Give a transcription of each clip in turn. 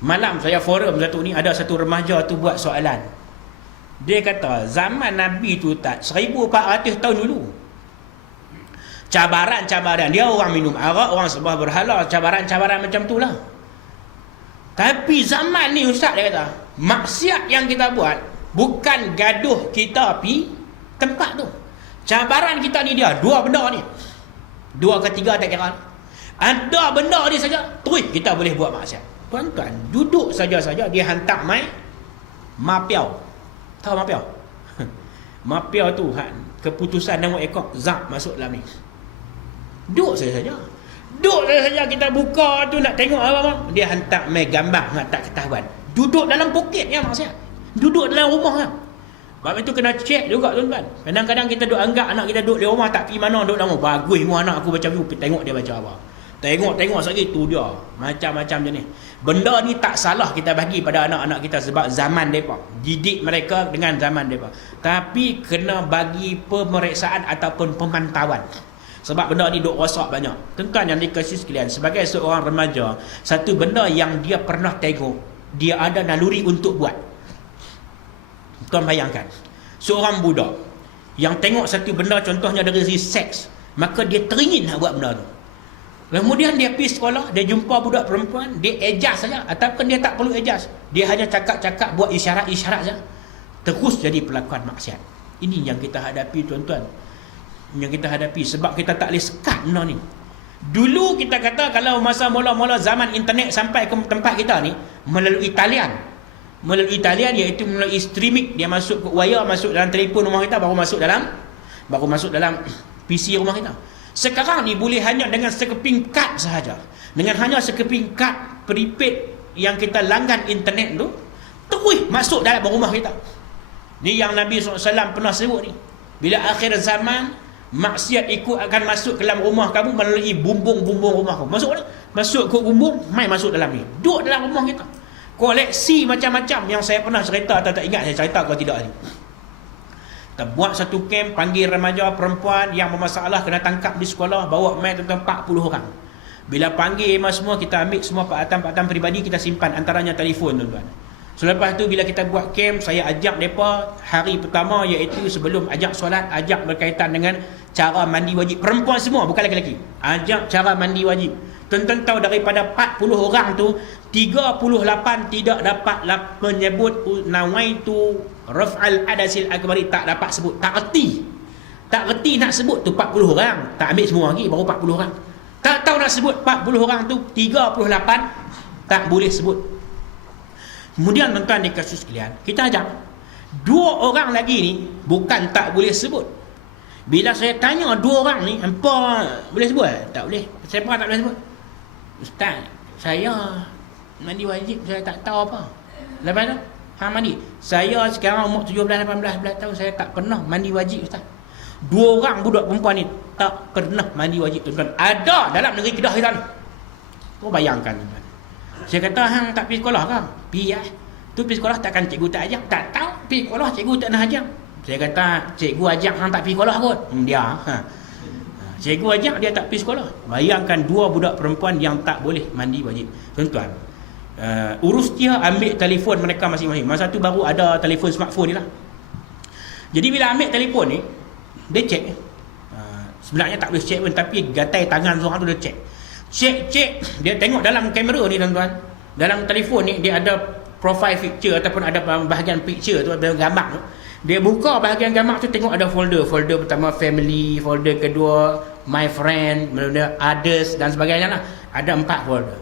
Malam saya forum satu ni, ada satu remaja tu buat soalan. Dia kata zaman Nabi tu tak 1400 tahun dulu, cabaran-cabaran dia, orang minum arak, orang sembah berhala, cabaran-cabaran macam tu lah. Tapi zaman ni ustaz, dia kata maksiat yang kita buat bukan gaduh kita pi tempat tu. Cabaran kita ni dia dua benda ni, dua ketiga tak kira. Ada benda ni saja terus kita boleh buat maksiat. Tuan-tuan, duduk saja-saja dia hantar mai mapiau. Tahu mapiau? Mapiau tu keputusan nama ekor zap masuk dalam ni. Duduk saja-saja. Duduk saja kita buka tu nak tengok apa-apa, dia hantar mai gambar nak tak ketahuan. Duduk dalam poket ya maksiat. Duduk dalam rumah lah. Sebab itu kena cek juga tuan-tuan. Kadang-kadang kita duduk anggap anak kita duduk di rumah tak pergi mana, duduk dalam rumah. Bagus mu anak aku baca buku, tengok dia baca apa. Tengok sekali tu dia. Macam-macam jenis. Benda ni tak salah kita bagi pada anak-anak kita sebab zaman mereka. Didik mereka dengan zaman mereka. Tapi kena bagi pemeriksaan ataupun pemantauan. Sebab benda ni duk rosak banyak. Tuan-tuan yang dikasih sekalian, sebagai seorang remaja, satu benda yang dia pernah tengok, dia ada naluri untuk buat. Tuan bayangkan, seorang budak yang tengok satu benda, contohnya dari segi seks, maka dia teringin nak buat benda tu. Kemudian dia pergi sekolah, dia jumpa budak perempuan, dia adjust saja, ataupun dia tak perlu adjust, dia hanya cakap-cakap, buat isyarat-isyarat saja, terus jadi pelakuan maksiat. Ini yang kita hadapi tuan-tuan, yang kita hadapi sebab kita tak boleh sekat benda ni. Dulu kita kata kalau masa mula-mula zaman internet sampai ke tempat kita ni melalui talian, iaitu melalui streaming, dia masuk ke wire, masuk dalam telefon rumah kita, baru masuk dalam PC rumah kita. Sekarang ni boleh hanya dengan sekeping kad sahaja, dengan hanya sekeping kad prepaid yang kita langgan internet tu, terus masuk dalam rumah kita. Ni yang Nabi SAW pernah sebut ni, bila akhir zaman maksiat ikut akan masuk ke dalam rumah kamu melalui bumbung-bumbung rumah kamu. Masuk ke bumbung, mai masuk dalam ni, duduk dalam rumah kita. Koleksi macam-macam yang saya pernah cerita atau tak ingat saya cerita ke tidak ni. Kita buat satu camp, panggil remaja perempuan yang bermasalah kena tangkap di sekolah, bawa mai tentang 40 orang. Bila panggil semua, kita ambil semua pakatan-pakatan peribadi, kita simpan, antaranya telefon tuan-tuan. Selepas tu bila kita buat camp, saya ajak mereka hari pertama, iaitu sebelum ajak solat, ajak berkaitan dengan cara mandi wajib. Perempuan semua, bukan lelaki-lelaki. Ajak cara mandi wajib. Tuan-tuan tahu daripada 40 orang tu, 38 tidak dapat menyebut nawaitu raf'al adasil akbari, tak dapat sebut, tak reti nak sebut tu 40 orang, tak ambil semua lagi, baru 40 orang. Tak tahu nak sebut 40 orang tu, 38 tak boleh sebut. Kemudian tuan-tuan di kasus sekalian, kita ajak 2 orang lagi ni bukan tak boleh sebut. Bila saya tanya 2 orang ni, hampa boleh sebut? Tak boleh. Siapa tak boleh sebut? Ustaz, saya mandi wajib, saya tak tahu apa. Lepas tu, hang mandi. Saya sekarang umur 17-18 tahun, saya tak pernah mandi wajib Ustaz. 2 orang budak perempuan ni tak pernah mandi wajib tuan-tuan. Ada dalam negeri Kedah kita ni. Kau bayangkan tuan-tuan. Saya kata hang tak pergi sekolah ke? Pergi lah. Tu pergi sekolah takkan cikgu tak ajak? Tak tahu. Pergi sekolah cikgu tak nak ajak. Saya kata cikgu ajak hang tak pergi sekolah kot. Dia. Cikgu ajak dia tak pergi sekolah. Bayangkan 2 budak perempuan yang tak boleh mandi wajib. Tuan-tuan, urus dia ambil telefon mereka masing-masing. Masa tu baru ada telefon smartphone ni lah. Jadi bila ambil telefon ni, dia cek. Sebenarnya tak boleh cek pun, tapi gatai tangan seorang tu dia cek. Cek, dia tengok dalam kamera ni tuan-tuan. Dalam telefon ni dia ada profile picture ataupun ada bahagian picture tu, ada gambar tu. Dia buka bahagian gambar tu, tengok ada folder. Folder pertama family, folder kedua my friend, kemudian others dan sebagainya lah. Ada 4 folder.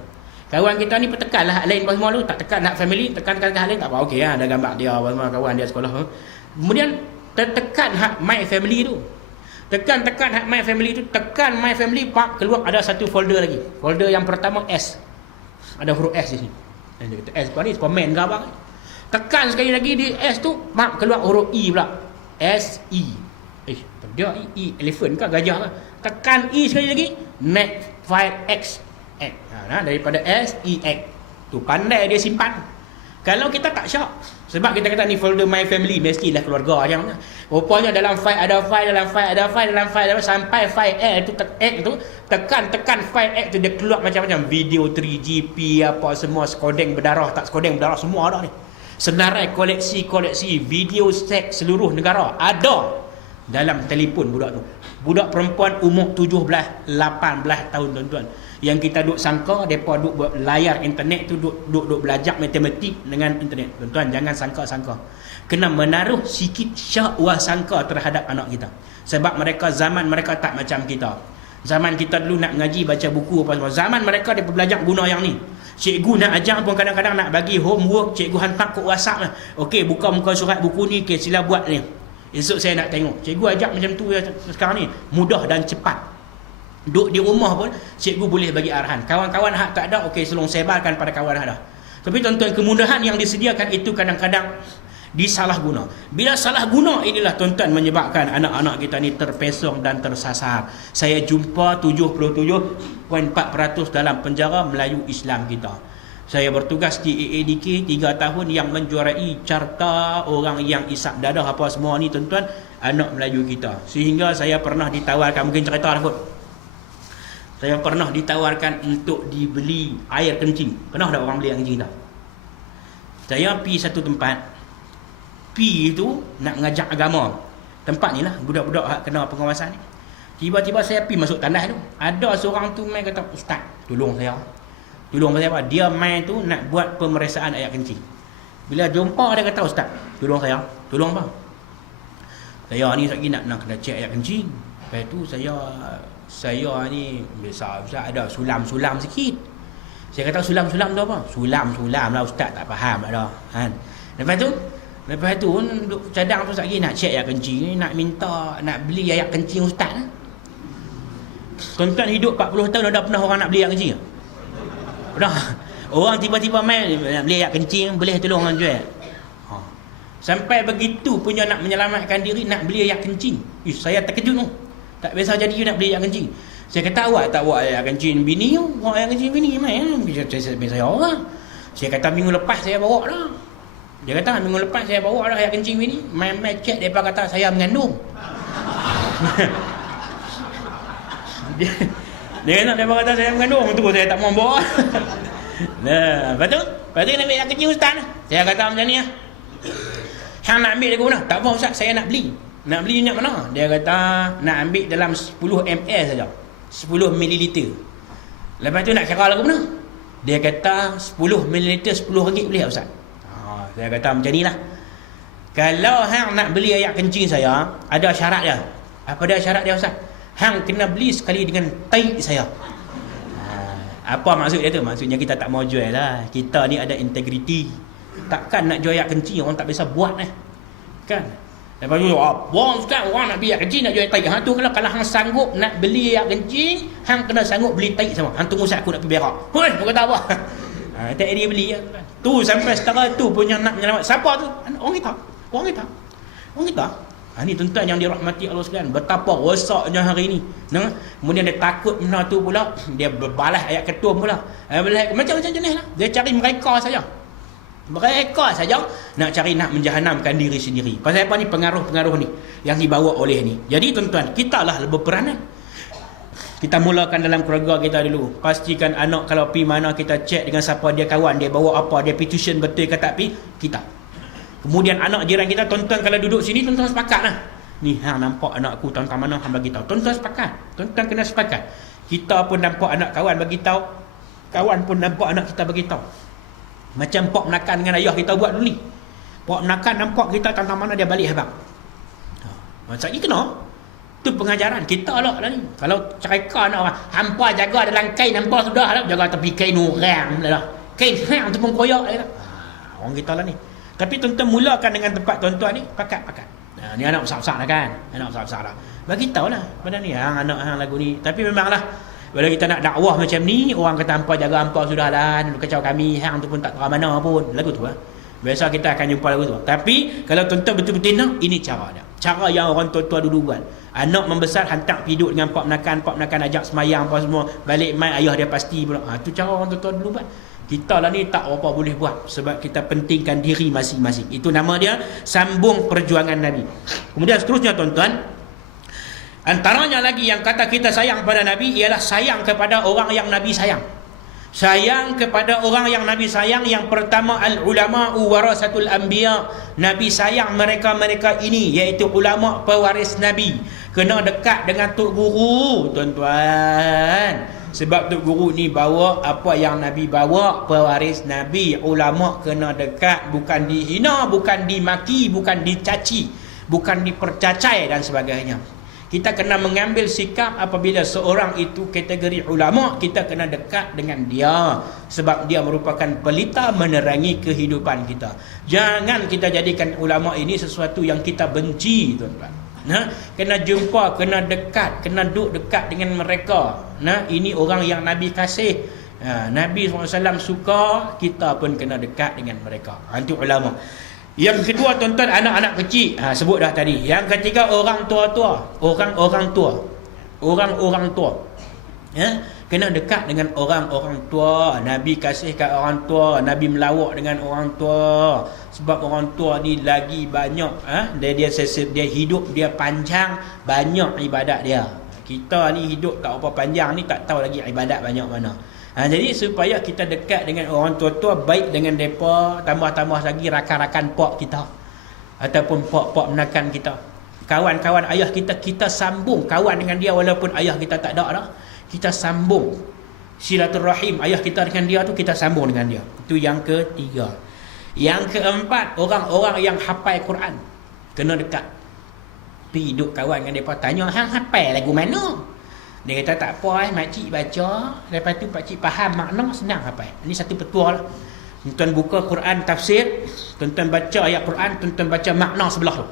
Kawan kita ni tekan lah hak lain semua tu, tak tekan hak family, tekan hak lain tak apa, okey lah, ada gambar dia semua kawan dia sekolah. Kemudian tekan hak my family tu. Tekan hak my family tu, tekan my family, pak keluar ada satu folder lagi. Folder yang pertama S. Ada huruf S di sini. S kau ni komen ke apa? Tekan sekali lagi di S tu, mak keluar huruf E pula. S E. Dia E elephant ke gajah ke? Tekan E sekali lagi, next file X. Daripada S E X. Tu pandai dia simpan. Kalau kita tak syak, sebab kita kata ni folder my family, mestilah keluarga yang rupanya dalam file ada file, dalam file ada file, dalam file ada, sampai file X tu tekan file X tu dia keluar macam-macam video 3GP apa semua, skodeng berdarah tak skodeng berdarah semua ada ni. Senarai koleksi video seks seluruh negara ada dalam telefon budak tu. Budak perempuan umur 17, 18 tahun tuan-tuan. Yang kita duk sangka depa duk layar internet tu duk belajar matematik dengan internet. Tuan-tuan jangan sangka-sangka. Kena menaruh sikit syak wasangka terhadap anak kita. Sebab zaman mereka tak macam kita. Zaman kita dulu nak ngaji baca buku apa semua. Zaman mereka dia belajar guna yang ni. Cikgu nak ajar pun kadang-kadang nak bagi homework, cikgu hantar ke WhatsApp lah. Okey, buka muka surat buku ni, okey sila buat ni. Esok saya nak tengok. Cikgu ajak macam tu sekarang ni. Mudah dan cepat. Duduk di rumah pun cikgu boleh bagi arahan. Kawan-kawan hak tak ada, okey tolong sebarkan pada kawan hak dah. Tapi tuan-tuan, kemudahan yang disediakan itu kadang-kadang disalahguna. Bila salah guna, inilah tuan-tuan menyebabkan anak-anak kita ni terpesong dan tersasar. Saya jumpa 77.4% dalam penjara Melayu Islam kita. Saya bertugas di AADK 3 tahun yang menjuarai carta orang yang isap dadah apa semua ni tuan-tuan, anak Melayu kita. Sehingga saya pernah ditawarkan, mungkin cerita lah kot. Saya pernah ditawarkan untuk dibeli air kencing. Pernah tak orang beli air kencing tak? Saya pergi satu tempat. Pergi itu nak mengajak agama. Tempat ni lah, budak-budak hak kena pengawasan ni. Tiba-tiba saya pergi masuk tandas tu. Ada seorang tu main kata, "Ustaz, tolong saya." Tolong saya apa? Dia main tu nak buat pemeriksaan air kencing. Bila jumpa dia kata, "Ustaz, tolong saya." "Tolong apa?" "Saya ni lagi nak kena cek air kencing." Lepas tu saya ni biasa ada sulam-sulam sikit. Saya kata, "Sulam-sulam tu apa?" "Sulam-sulam lah Ustaz, tak faham tak dah." Kan. Lepas tu duk cadang tu lagi nak cek air kencing ni, nak beli air kencing Ustaz. Tuan-tuan hidup 40 tahun ada pernah orang nak beli air kencing? Pernah. Orang tiba-tiba main nak beli air kencing, boleh tolong orang jual. Sampai begitu punya nak menyelamatkan diri nak beli air kencing. Saya terkejut tu. Tak biasa jadi you nak beli air kencing. Saya kata, "Awak tak buat air kencing bini you? Buat air kencing bini main." Saya orang. Saya kata, "Minggu lepas saya bawa dah." Dia kata, "Minggu lepas saya bawa dah air kencing bini." Main-main cek depa kata saya mengandung. Dia kata saya mengandung, tu saya tak mau bawa. Nah, lepas tu nak ambil air kencing Ustaz. Saya kata macam ni lah. Hang nak ambil dia ke mana? "Tak apa Ustaz, saya nak beli." "Nak beli minyak mana?" Dia kata nak ambil dalam 10 ml saja, 10 ml. Lepas tu nak kira lagu mana? Dia kata 10 ml RM10 boleh tak Ustaz? Saya kata macam ni lah. Kalau hang nak beli air kencing saya, ada syarat dia. Apa dia syarat dia Ustaz? Hang kena beli sekali dengan tai saya. Apa maksud dia tu? Maksudnya kita tak mau jual lah. Kita ni ada integriti. Takkan nak jual air kencing orang tak biasa buat lah. Kan? Lepas tu, "Wah Ustaz, orang nak beli air kencing nak jual tai." Hang tu kalau hang sanggup nak beli air kencing, hang kena sanggup beli tai sama. Hang tunggu saya aku nak pergi berak. Hoi, kau kata apa? Tak dia beli ya. Tu sampai setara tu punya nak menyelamat. Siapa tu? Orang kita. Ni tuan-tuan yang dirahmati Allah sekalian, betapa rosaknya hari ni. Kemudian dia takut benda tu pula, dia berbalas ayat ketum pula. Macam-macam jenis lah. Dia cari mereka saja nak cari nak menjahanamkan diri sendiri. Pasal apa ni? Pengaruh-pengaruh ni yang dibawa oleh ni. Jadi tuan-tuan, kita lah berperanan. Kita mulakan dalam keluarga kita dulu. Pastikan anak kalau pergi mana kita cek dengan siapa dia kawan, dia bawa apa, dia pergi tuition betul ke tak pergi, kita. Kemudian anak jiran kita, tuan-tuan kalau duduk sini, tuan-tuan sepakat lah. Ni hang nampak anak aku tuan-tuan mana hang bagi tahu. Tuan-tuan sepakat. Tuan-tuan kena sepakat. Kita pun nampak anak kawan bagi tahu, kawan pun nampak anak kita bagi tahu. Macam Pak Menakan dengan ayah kita buat dulu ni. Pak Menakan nampak kita tuan-tuan mana dia balik habang. Macam ni kena. Itu pengajaran kita lah ni. Kalau cerita nak orang hampa jaga dalam kain, hampa sudah lah jaga tepi kain orang lah. Kain hang tu pun koyak lah. Orang kita lah ni. Tapi tuan-tuan mulakan dengan tempat tuan-tuan ni pakat-pakat. Ni anak besar-besar lah kan. Anak besar-besar lah. Bagi tahu lah pada ni anak hang lagu ni. Tapi memanglah bila kita nak dakwah macam ni, orang kata hampa jaga hampa sudah lah, kacau kami, hang tu pun tak tahu mana pun. Lagu tu lah. Biasa kita akan jumpa lagu tu. Tapi kalau tuan-tuan betul-betul nak, ini cara dia. Cara yang orang tua-tua dulu buat. Anak membesar hantar piduk dengan Pak Menakan ajak semayang apa semua, balik mai ayah dia pasti pula. Tu cara orang tua-tua dulu buat. Kita lah ni tak apa boleh buat sebab kita pentingkan diri masing-masing. Itu nama dia sambung perjuangan Nabi. Kemudian seterusnya tuan-tuan, antaranya lagi yang kata kita sayang pada Nabi ialah sayang kepada orang yang Nabi sayang. Sayang kepada orang yang Nabi sayang. Yang pertama, al-ulama'u warasatul anbiya. Nabi sayang mereka-mereka ini, iaitu ulama pewaris Nabi. Kena dekat dengan tok guru, tuan-tuan. Sebab tok guru ni bawa apa yang Nabi bawa, pewaris Nabi. Ulama kena dekat, bukan dihina, bukan dimaki, bukan dicaci, bukan dipercacai dan sebagainya. Kita kena mengambil sikap apabila seorang itu kategori ulama, kita kena dekat dengan dia sebab dia merupakan pelita menerangi kehidupan kita. Jangan kita jadikan ulama ini sesuatu yang kita benci, tuan-tuan. Kena jumpa, kena dekat, kena duduk dekat dengan mereka. Ini orang yang Nabi kasih. Nabi SAW suka, kita pun kena dekat dengan mereka. Itu ulama. Yang kedua tuan-tuan, anak-anak kecil. Sebut dah tadi. Yang ketiga, orang tua-tua. Orang-orang tua. Orang-orang tua. Kena dekat dengan orang-orang tua. Nabi kasih kat orang tua. Nabi melawak dengan orang tua. Sebab orang tua ni lagi banyak. Dia hidup dia panjang, banyak ibadat dia. Kita ni hidup tak apa panjang ni, tak tahu lagi ibadat banyak mana. Jadi supaya kita dekat dengan orang tua-tua, baik dengan mereka, tambah-tambah lagi rakan-rakan pak kita ataupun pak-pak menakan kita, kawan-kawan ayah kita, kita sambung kawan dengan dia walaupun ayah kita tak ada dah. Kita sambung silaturahim ayah kita dengan dia tu, kita sambung dengan dia. Itu yang ketiga. Yang keempat, orang-orang yang hafal Quran, kena dekat. Pergi duduk kawan dengan mereka, tanya, hang hafal lagu mana? Dia kata tak apa, makcik baca, lepas tu pakcik faham makna, senang hafal. Ini satu petua lah. Tuan-tuan buka Quran tafsir, tuan-tuan baca ayat Quran, tuan-tuan baca makna sebelah tu.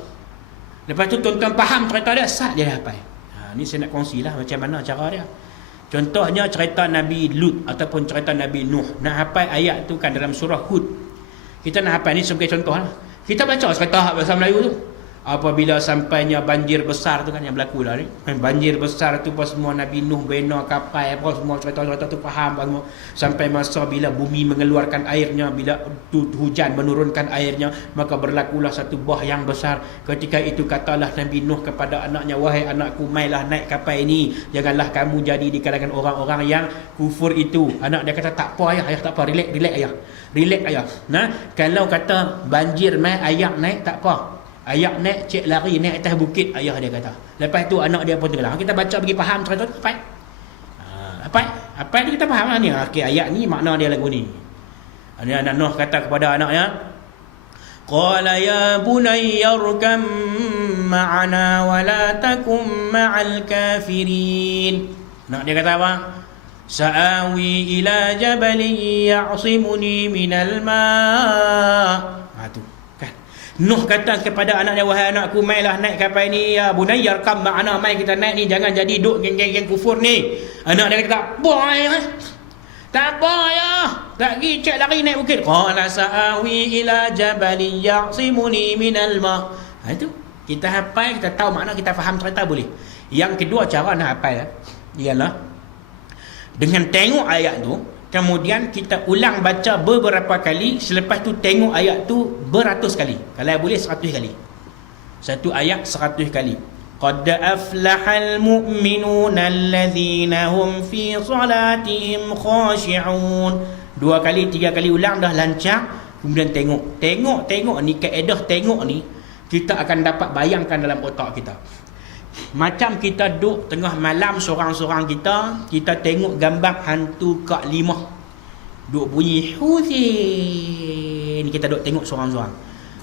Lepas tu tuan-tuan faham cerita dia, sat dia dah hafal. Ni saya nak kongsi lah macam mana cara dia. Contohnya cerita Nabi Lut ataupun cerita Nabi Nuh. Nak hafal ayat tu kan dalam surah Hud. Kita nak hafal ni sebagai contoh lah. Kita baca cerita bahasa Melayu tu. Apabila sampainya banjir besar tu kan yang berlaku lah ni. Banjir besar tu pas semua Nabi Nuh bina kapal apa semua cerita-cerita tu faham semua. Sampai masa bila bumi mengeluarkan airnya, bila hujan menurunkan airnya, maka berlakulah satu buah yang besar. Ketika itu katalah Nabi Nuh kepada anaknya, wahai anakku, mailah naik kapal ini. Janganlah kamu jadi di kalangan orang-orang yang kufur itu. Anak dia kata tak apa ayah tak apa, relax ayah. Relax ayah. Kalau kata banjir mai ayah naik tak apa. Ayah naik, cik lari naik atas bukit, ayah dia kata. Lepas tu anak dia pun tenggelam. Kita baca bagi faham cerita tu, apa ni kita faham lah ni. Okey, ayat ni makna dia lagu ni. Anak Nuh kata kepada anaknya, qala ya bunayya rkam ma'ana wa la takum ma'al kafirin. Anak dia kata apa? Sa'awi ila jabalin ya'simuni minal ma'. Tu Nuh kata kepada anaknya, wahai anakku, mailah naik kapal ni ya bunayya rkam ma'ana, mai kita naik ni, jangan jadi duk geng-geng kufur ni. Anak dia kata tak apa ya. Tak apa ya. Tak pergi cek lari naik bukit. Qala sa'awi ila jabalin ya'simuni minal ma'. Itu kita hafal, kita tahu makna, kita faham cerita boleh. Yang kedua cara nak hafal ialah dengan tengok ayat tu, kemudian kita ulang baca beberapa kali. Selepas tu tengok ayat tu beratus kali. Kalau boleh 100 kali. Satu ayat 100 kali. Qad aflahal mu'minuna alladhina hum fi salatihim khashi'un. 2 kali, 3 kali ulang dah lancar. Kemudian tengok ni, kaedah tengok ni kita akan dapat bayangkan dalam otak kita. Macam kita duduk tengah malam seorang-seorang kita tengok gambar hantu Kak Limah duk bunyi Husin, kita duk tengok seorang-seorang.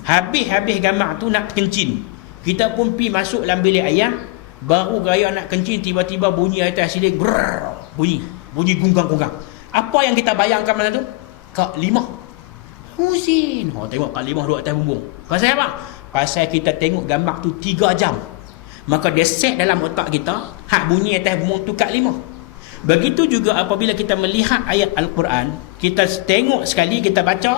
Habis gambar tu nak kencing, kita pun pi masuk dalam bilik ayam, baru gaya nak kencing, tiba-tiba bunyi atas siling, bunyi gunggang-gunggang. Apa yang kita bayangkan masa tu? Kak Limah Husin. Tengok Kak Limah duduk atas bumbung. Pasal apa? Pasal kita tengok gambar tu 3 jam. Maka dia set dalam otak kita, hak bunyi atas bumbung tu Kak Limah. Begitu juga apabila kita melihat ayat Al-Quran, kita tengok sekali, kita baca,